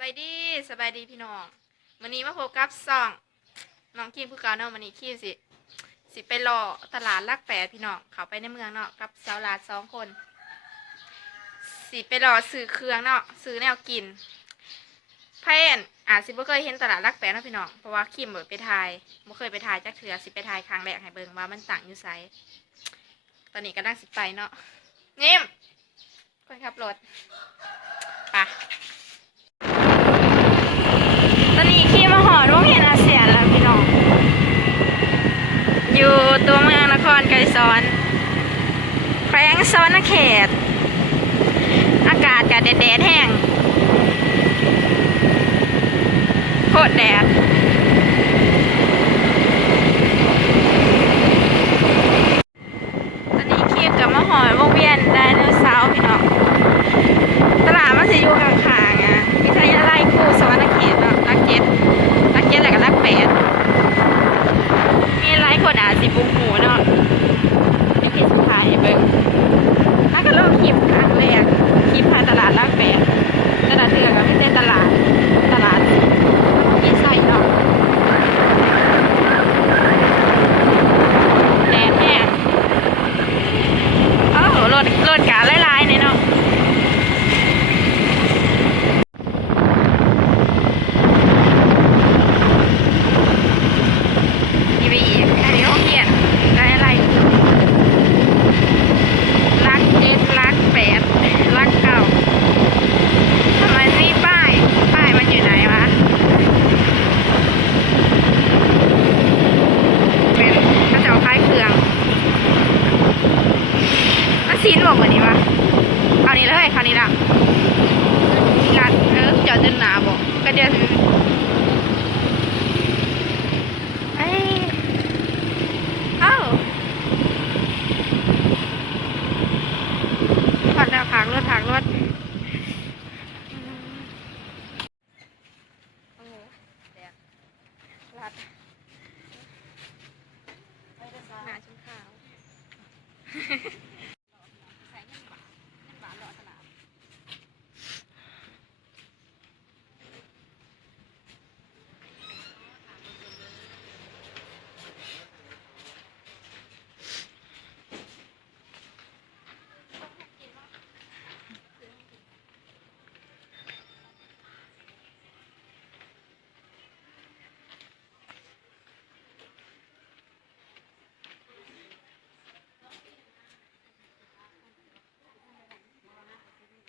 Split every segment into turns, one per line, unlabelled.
บายดีสบายดีพี่น้องวันนี้มาพบกับซองน้องคิมผู้เก่าเนาะวันนี้คิมสิ สิไปรอตลาดลักแปดพี่น้องเขาไปในเมืองเนาะกับสาวลาดสองคน สิไปรอซื้อเครื่องเนาะซื้อแนวกินเพนอาจสิบ่เคยเห็นตลาดลักแปดเนาะพี่น้องเพราะว่าคิมบ่ไปถ่ายบ่เคยไปถ่ายจักเถือสิไปถ่ายครั้งแรกให้เบิ่งว่ามันต่างอยู่ไสตอนนี้ก็นั่งสิไปเนาะนิ่มคนขับรถไป ตอนนี้ขี่มาหอดวงเห็นอาเซียนแล้วพี่น้อง อยู่ตัวเมืองนครไกรสอนแขวงสวรรณเขต อากาศกะแดดแดดแห้งโคตรแดด ตอนนี้ขี่กับมาหอดวงเวียนไดโนเสาร์พี่น้อง ตลาดมันจะอยู่ข้างๆอะวิทยาลัยครูสวรรณเขตเนาะรักเจ็ดรักเจ็ดอะไรกับรักแปดมีหลายคนอาจ สิบุกหมูเนาะไม่คิดสุดท้ายเบิ้งถ้าก็เริ่มคลิปครั้งแรกคลิปทายตลาดรักแปดตลาดเถื่อนก็ไม่ใช่ตลาดตลาดมีไส้เนาะแดดแห้งโอ้โหรถรถกาหลายๆเนี่ยเนาะ อีวีอันนี้เขาเขียนได้อะไร รักเจ็ดรักแปดรักเก่าทำไมนี่ป้าย ป้ายมันอยู่ไหนวะ เป็นกระเจ้าคล้ายเครื่องมัน ซีนบอกวันนี้วะเอานี้เลยคราวนี้ละนัดเออจอดจนหนาบอกก็เดี๋ยว เอ้ยเอ้าผัดแล้วผักรถผักรถอืมโอ้โหแดดรัดหนาชนขาวใส่เงินบาทเงินบาทหล่อตลาด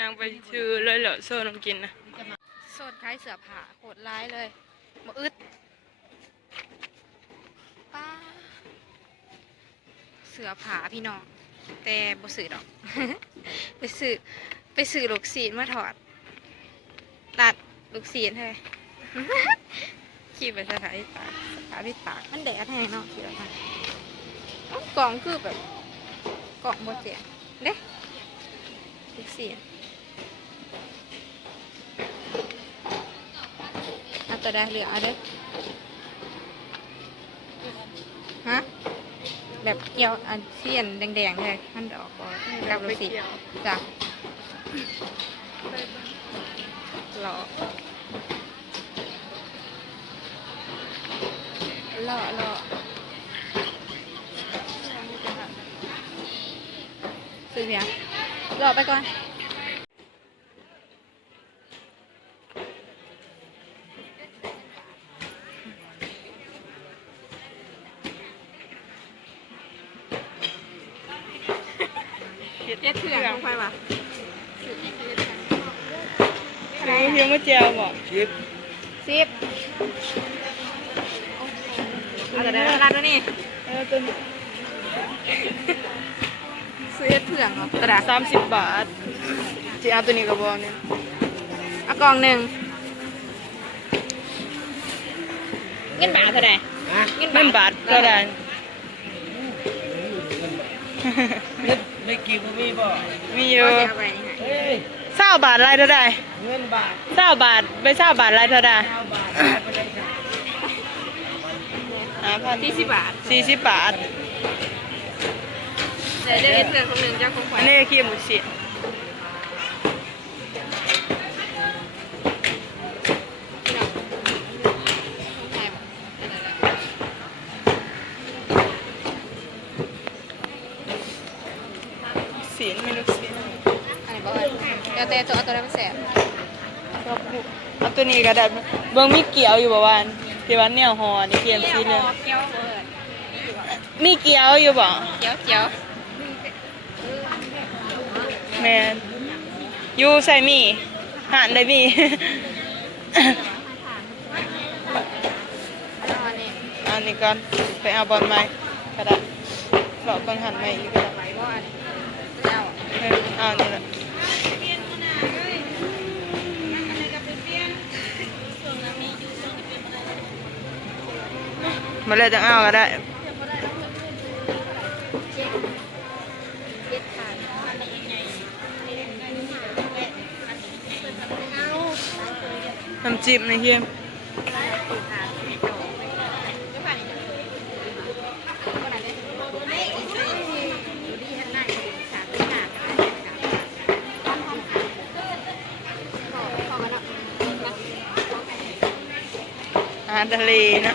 ยังไปชื่อเลยเหรอโซนกินนะ
โซดคล้ายเสือผาโคตรร้ายเลยมาอึดป้าเสือผาพี่น้อง แต่บ่สื่อดอก ไปสื่อไปสื่อลูกศีลมาถอด ตัดลูกศีลให้ขี่ไปสถานีตากสถานีตากมันแดดแห้งเนาะขี่ออกมาเอ้ากล่องคือแบบกล่องบ่เสียเด้ลูกศีล เอาตัวได้เหลือเอาเด้อฮะแบบเกี่ยวอันเสียนแดงๆเลยมันดอกบอกับลูกศิษย์จ้ะหล่อหล่อหล่อซื้อเพียงหล่อไปก่อน เจ็ดเถื่อนลงไปว่ะ
ซื้อเพียงมะเจี ยวบอก
ชิป
สิบเอาแต่ได้ร้านด้วยนี่
เออตัว
ซื้อเฮ็ดเถื่อนเหรอกระดาษ
สามสิบบาทจีเอาตัวนี้กับบอลเนี่ย
เอากล่องหนึ่งเงินบาทเท่าไหร่
ฮะ
เงิน
เงินบาทเท่าไหร่
เงินไม่กี่บ่มีบ่
มีอ
เดี๋ย
ยู่
วเอาไปนี่ให้
เฮ้ย
เศร้าบาทไรเท่าไหร่
เงินบาท
เศร้าบาทไปเศร้าบาทไรเธอได้าที่
สิบบาท
สี่สิบบาท
เดี๋ยวจะเห็นเรื่อนคนหนึ่งเจ้าของขวั
อั
ญ
นนี้ขี้หมูฉี
ดสี
ไม่รู้สี
อันนี้บอกว่เดี๋ยวเตะตัวอาตัวนั้นมาแสบ
เอาตัวนี้ก็ได้เบิ่งมีเกี่ยวอยู่บ่วานที่ว่าแนวหอนี่เขียนสีเหลย
เกียวเบิด
มีเกี่ยวอยู่บ่
เกี๊ยวเกี๊ยว
แมนยูใส่มีหานได้มี
อาอันนี้
อันนี้ก่อนไปเอาบอลไม้ก็ได้หลอกต้องหันมาอีกก็ได้
ไปบ่อันนี้เอา
เออเอาอันนี้แหละ มาเลยจังเอาก็ได้
เย็ดขาด
น้ำจิ้มนะเฮียมอาหารทะเลนะ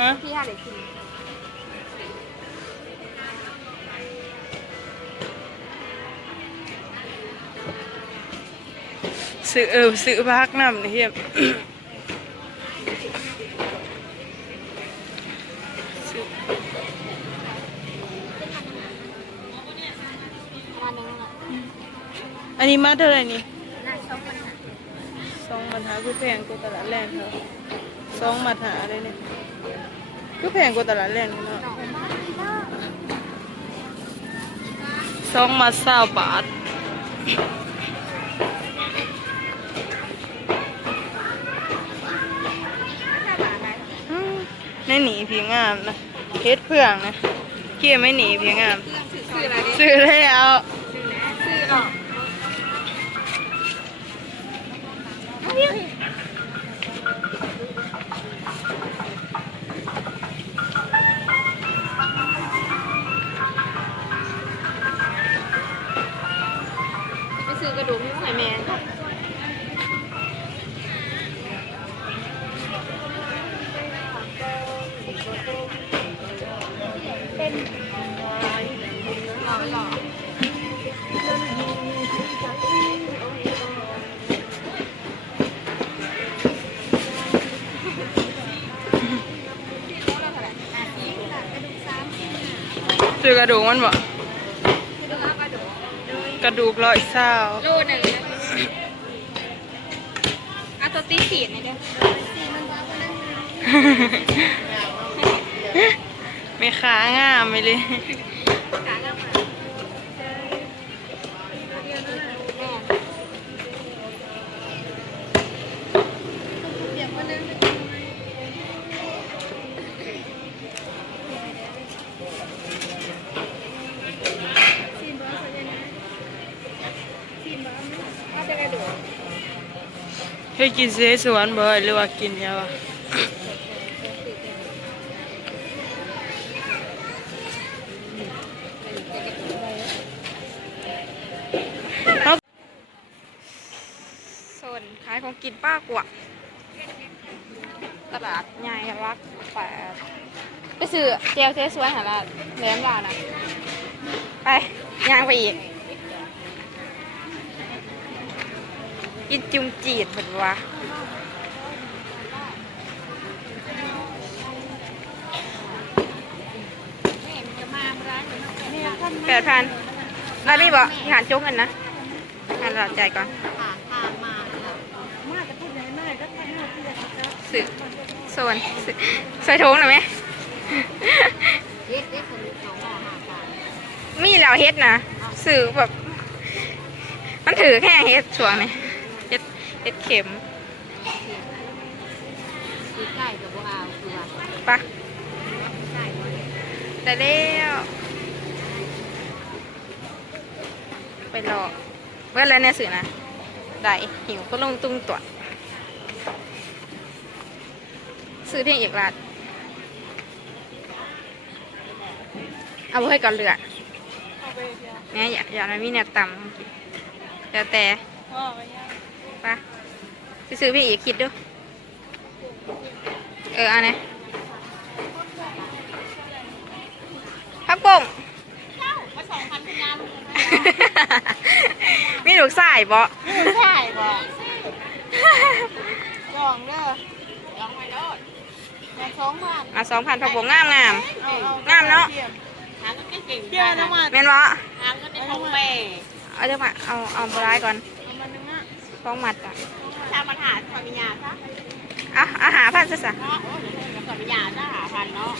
ฮะ
พี่ห้าเลยกิน
ซื้อเออซื้อพักน้ำนี่เฮียมซื้อ
วันหนึงอะ
อันนี้มาเท่าไหร่นี่
น่าชอบมันค่ะ
สองมัดหาคือแพงกว่าตลาดแรงเขาสองมัดหาเลยเนี่ย คือแพงกว่าตลาดแรงเนาะสองมัดเศร้าบาท
ห้าบาทไม
ในหนีเพีงงามนะเฮ็ดเพื่องนะเกี่ยไม่หนีเพีงงาม
ซื้ออะไรดิ
ซื้อแล้ว
รอไปรอ
ซื้อกระดูกมันบ่กระดูกร้อยเศร้า
โลหนึ่งเอาตัวตีสีหน่อยเด้อ
ไม่ขางามไปเลย
ขาเริ่มมาแม่เดี๋ยวมาเล่นไปกินไหมซีนบอสเลยนะซีนบอสว่าจะกระโดด
เคยกินเสสวนบ่หรือว่ากินยาวะา
กกว่า ตลาดใหญ่รักแปดไปซื้อเจลเจ๊สวยหาละแหลมลานะ ไปย่างไปอีก กินจุ่มจีดเหมือนวะแปดพันได้ไหมบอกหารจุกกันนะหารเราใจายก่อนสื่อโซน สื่อใส่ถุงหน่อยไหมมีแล้วเฮ็ดนะสื่อแบบ มันถือแค่เฮ็ดช่วงนี้เฮ็ดเฮ็ดเข็มปะได้แล้วไปรอเมื่อไรเนี่ยสื่อนะ ได้หิวก็ลงตุ้งตัว ซื้อเพียงอีกลัดเอาไว้ให้ก่อนเรือ
เอาไปเดียว
เนี่ยอยากอยากให้มีแนวต่ำแต่แต่
พ่อไปย่าง
ปะไปซื้อพี่อีกคิดดูเออเอันนี้พับกง
มาสองพันพยาน
มีลูกสายบ่
ไม่ใช่บ่ลองเด้อลองไปโลดแม่ สองพัน
มาสองพันพับกงงามงาม
เอาเอา
งามเนาะ
ทีย
หาเงินเก่ง
เที่ยวน้ำมัน
แม่นบ่
หาเงินในท้องแม่
เอาเดี๋ยวมาเอาเอาบรายก่อน
เอามาหนึ่งอะ
ฟ้องหมัดก่อน
ชาปัญหาสามียาซะ
อะอาหารพันซะสะ
เนาะโอ้ยเดี๋ยวเงินสามียาซะหาพันเนาะ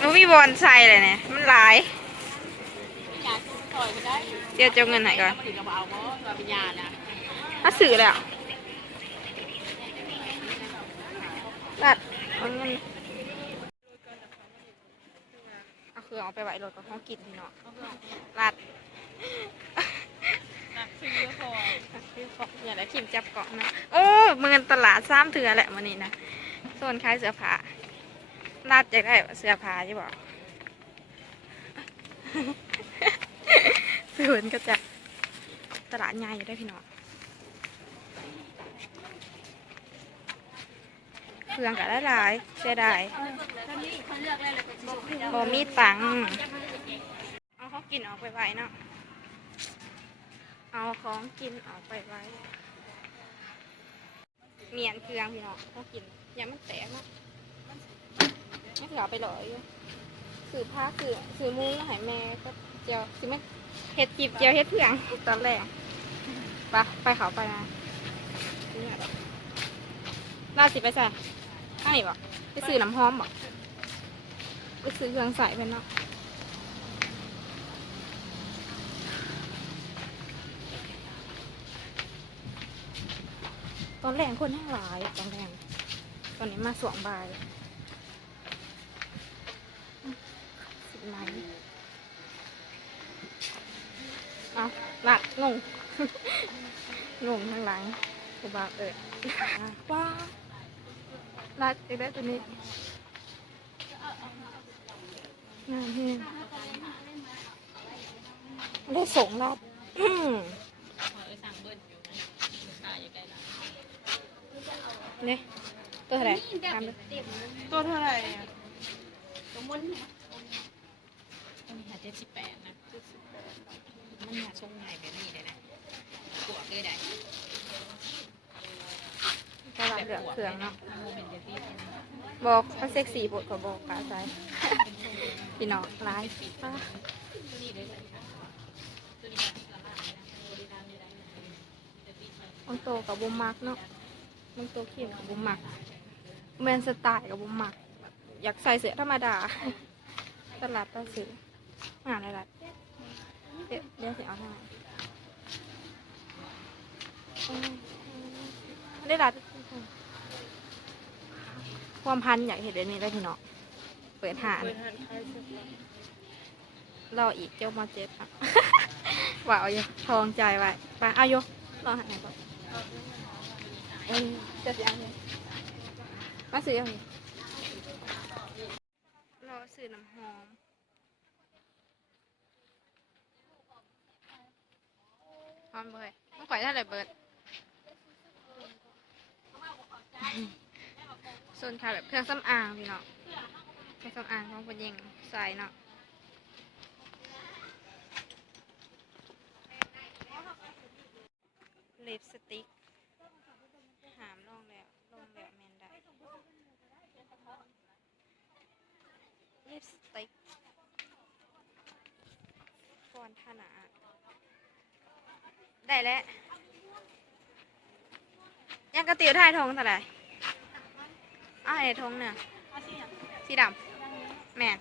มันมีบอลใส่เลยเนี่ยมันหลาย
มียาชุบซอยไปได้
เดี๋ยวจะเอาเงินไหนก่อน
มาถึงเราเอาเพราะสามียานะ
ถ้าสื่อแล้วตัดเอาเงิน เอาคือเอาไปไหวรถกับห้องกินพี่เนาะลัด
หนักซื้อพอ
อย่าได้ทิมจับเกาะนะโอ้เมืองตลาดซ้ำเถื่อแหละมันนี่นะโซนขายเสื้อผ้าลาดจะได้เสื้อผ้าใช่บอกส่วนก็จะตลาดใหญ่อยู่ได้อพี่น้อง เครื่องก็ได้หลายเสียดายบอมีตังเอาเขากินออกไปไว้เนาะเอาของกินออกไปไว้เมียนเครื่องพี่น้องเขากินยังมันแตกเนาะไม่ถือเอาไปหล่อยสื่อผ้าสื่อสื่อมุ้งหายแม่ก็เจียวสิไม่เห็ดกีบเจียวเห็ดเพื่องตอนแรกไปไปเขาไปนะนี่แบบลาสิไปใส่ ข้างนี้บอกไปซื้อน้ำหอมบอกไปซื้อเครื่องใส่เป็นเนาะตอนแรกคนแห้งหลายตอนแรกตอนนี้มาสวงบายอืมสิบไม้เอาหลักงง งงทั้งหลังกูบาเออว้า ลัดจะได้ตัวนี้งานเฮงได้ส่งลัดอืมเนี่ยตัวเท่าไหร่ตามเลย
ตัวเท่าไหร่อะ
มันหาเจ็ดสิบแปดนะมันหาทรงใหญ่แบบนี้เลยนะปวดเลยได้
ตลาด เหลือเครื่องเนาะบอกว่าเซ็กซี่บทก็บอกกาใจพี่น้องร้ายป้าบางโตกับบุมมักเนาะบางโตเขียวกับบุมมักแมนสไตล์กับบุมมัก อยากใส่เสื้อธรรมดา ตลาดตาซื้องานอะไรเดี๋ยวเดี๋ยวสิเอาทางไหนอืมได้รัด ความพันอยากเห็นเดี๋ยวนี้ได้พี่น้องเปิดหาน
เปิดหันร
ออีกเจ้ามาเจ็ดครับว่าเอาอยู่ทองใจไว้ไปเอาอยู่รอหันไหนก่อนเออจะเสียงเลยมาซื้อยังไงรอซื้อน้ำหอมหอมเบยต้องข่อยเท่าไหร่เบิด ส่วนขายแบบเครื่องสำอางพี่เนาะเครื่องสำอางของคนยิงใส่เนาะลิปสติกหามลองแล้วลองแล้วแมนได้ลิปสติกฟอนต์ขนาได้แล้วยังกระติวถ่ายทองเท่าไหร่ อ้าวไอ้ทองเนี่ยสีดำแม่น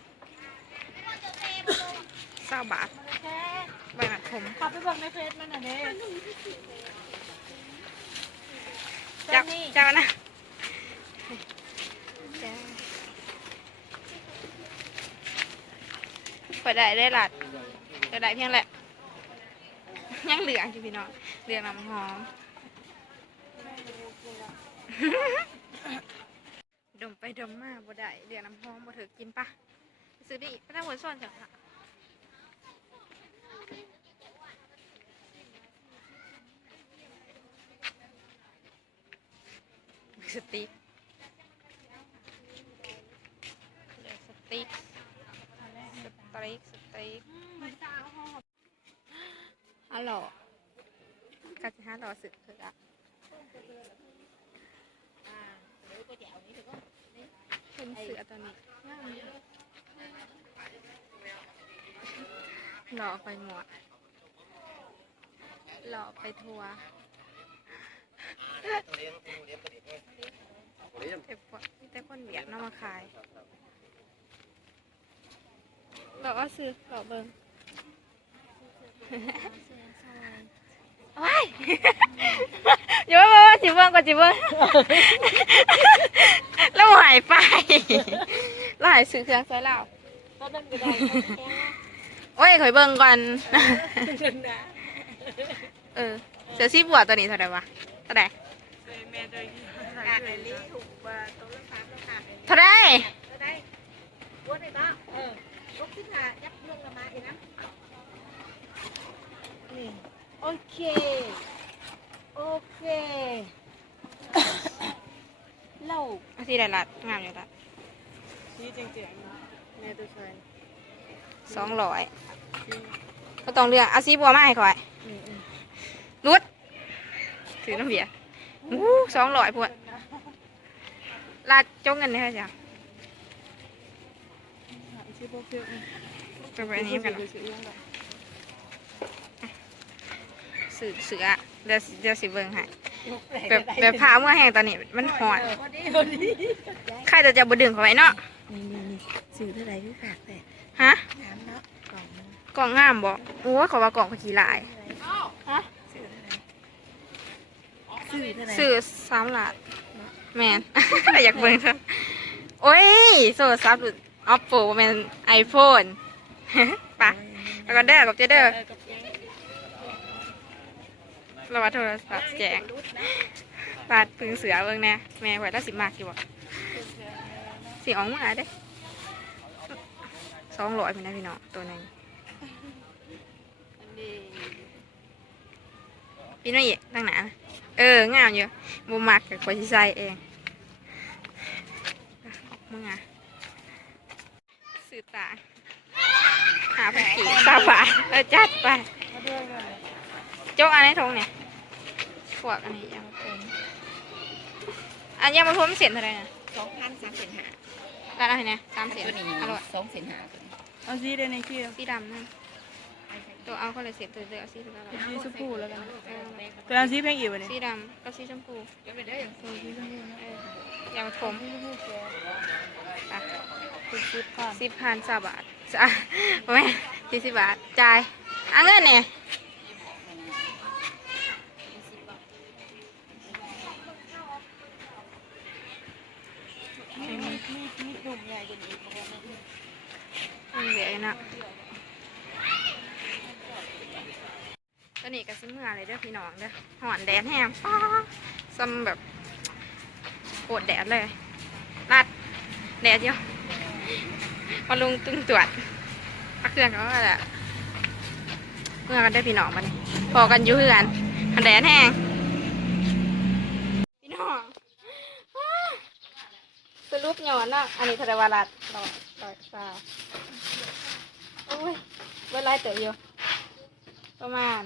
เศร้าบาท
แค่
ใบหมัดผม
ขับไปเบิ่งในเฟซมันน่ะเด้
เจ้า
นี่
เจ้านะเจ้าข่อยได้ได้หลัดจะได้เพียงแหละ ยังเหลืองอยู่พี่น้องเหลืองน้ำหอมดม ไปดมมาบดได้เดี๋ยน้ำหอมบ่เถอกินปะซื้อดิไปนั่งหัวส่วนจังค่ะสติ๊กสติกสติกสติ๊กฮัลโหลกาจะหาต่อสึกเถอะอะเดี๋
ยวก็แจวนี้เถอะ
เป็นเสือตัวนี้หล่อไปหมดหล่อไปทัวร์แต่พวกมีแต่คนเบียดเนามาขายเราก็ซื้อเราเบิ้ง ว้ายอย่าว่าว่าจิเบิ้งก็จิเบิ้งแล้วหายไปแล้วหายซื้อเครื่องใช้เรา
ตอนนั้นก็ได้
โอ้ยขอยเบิ้งก่อนเออเสือซีบัวตัวนี้เท่าไหร่วะเท่าไหร่
ถูกกว่าตรงละสามราคาเท่า
ไหร่
ว่าได้ก็เออลูกที่ายับเรื่องละมาอีกนะนี่ โอเค โอเคเล่า
เอาสีได้ละงามอยู่ละ
ชี้เจ๋งๆนะแม่ตัวชาย
สองร้อยก็ต้องเลือกเอาสีบัวมาให้ข่อย
อืมอืม
รุดถือน้ำเบียร์อู้สองร้อยพวดลาดจงเงินได้ไหมจ๊ะ
หาชื่อพวกเพื่อน
จะไปอันนี้กัน
เดี๋ยวซื้อเรื่องอะไร
สือเสือเดี๋ยวเดี๋ยวสิเบิ่งให้แบบแบบผ้าเมื่อแห้งตอนนี้มันหอน
พอดีพอดี
ใครจะจะบดึงเขาไว้เนาะ
นี่นี่นี่สื่อเท่าไหร่พี่ฝากแต่
ฮะ
น้ำเนาะกล่องนึง
กล่องงามบ่โอ้ยเขาว่ากล่องเขาขี้ลายฮะ
สื่อเท่าไหร่
สื่อสามหลาดแมนอยากเบิ่งเถอะโอ้ยโทรศัพท์หลุดออปโปแมนไอโฟนปะแล้วก็เด้อกับเจเด้อเราว่าโทรศัพท์แจงปาดพึ่งเสือเบิ่งแน่แม่ไว้ถ้าสิมากอยู่บ่สิออกมาเด้สองร้อยพี่นะพี่น้องตัวหนึง
อันนี้
พี่น้อยอีกตั้งหนาเอองามอยู่บุมักกับคนที่ใส่เองออกมึงอะสื่อตางหาผักกีสาบาทเออจัดไป
มาด้วยกัน
โจ๊กอันนี้ทงเนี่ยพ วกอันนี้ยังมาพรมอันยังมาพรมเสียนเท่าไหร่นะ
สองพันสามเศษหา
แล้วอะไรเนี่ยสามเสียน
ตัวนี้
อร่อย
สองเศษหาตัวนี้
เอาสีเดนในคิว
สีดำนั่นตัวเอาก็เลยเสียบตัวเดียวเอาสีตัวอะไร
สีชมพูแล้วกัน
เออ
แต่เอาสีแพงอีกวะเนี่ย
สีดำกับสีชมพู
เดี๋ยวไปได้อย่าง
สีชมพูนะ
เออยังมาพรม
สีชมพูแก
อะ
คุณคิดผ่าน
สิบพันสาบาทจ้ะไม่สี่สิบบาทจ่ายอะเงินเนี่ย
มีมีมีมีหนุ่มใหญ่กว่านี้อีกบ่
อืมเดี๋ยวนะตอนนี้ก็สิเมื่อเลยเด้อพี่น้องเด้อหอนแดดแห้งป้าซ้ำแบบโอดแดดเลยรัดแดดเยอะมาลุงตึงตรวจพักเครื่องเขาก็แหละเมื่อกันได้พี่น้องมาเนี่ยพอกันยู่เหือนแดดแห้งพี่น้อง สรุปย้ อนเนาะอันนี้ทรวารัดร้อยร้อยสาวโอ้ยเวลาเต๋ออยู่ ประมาณ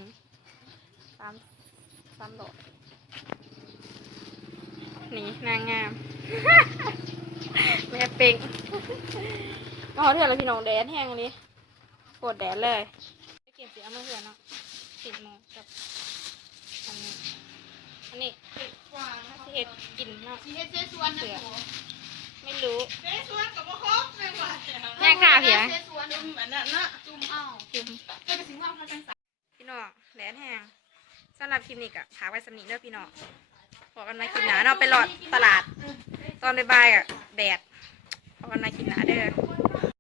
สามสามดอกนี่นางงาม แม่ปิงก็เขาเถื่อนแล้วพี่น้องแดดแห้งอันนี้ปวดแดดเลยไปเก็บสีเอามาเถื่อนเนาะสิบโมงกับอันนี้อันนี้สิเห็ดกินเนาะ
ที่เฮ็ดเสื้อสวนนะ
เสือ
โห
ไม่รู้
เสื้อสวนกับบ่ครบเลยว่ะ
แม่ค่ะเพีย
เสื้อสวนจุ่มอันนั้นเนาะจุ่มเอา
จุ่ม
เจ้าก็สิว่าพากันสา
พี่น้องแหลนแหงสำหรับคลิปนี้กะพากไว้สำนีเด้อพี่น้องพอกันมาคลิปหนาเนาะไปหลอดตลาด ตอนบ่ายๆอะแดดพอกันมาคลิปหนาเด้อ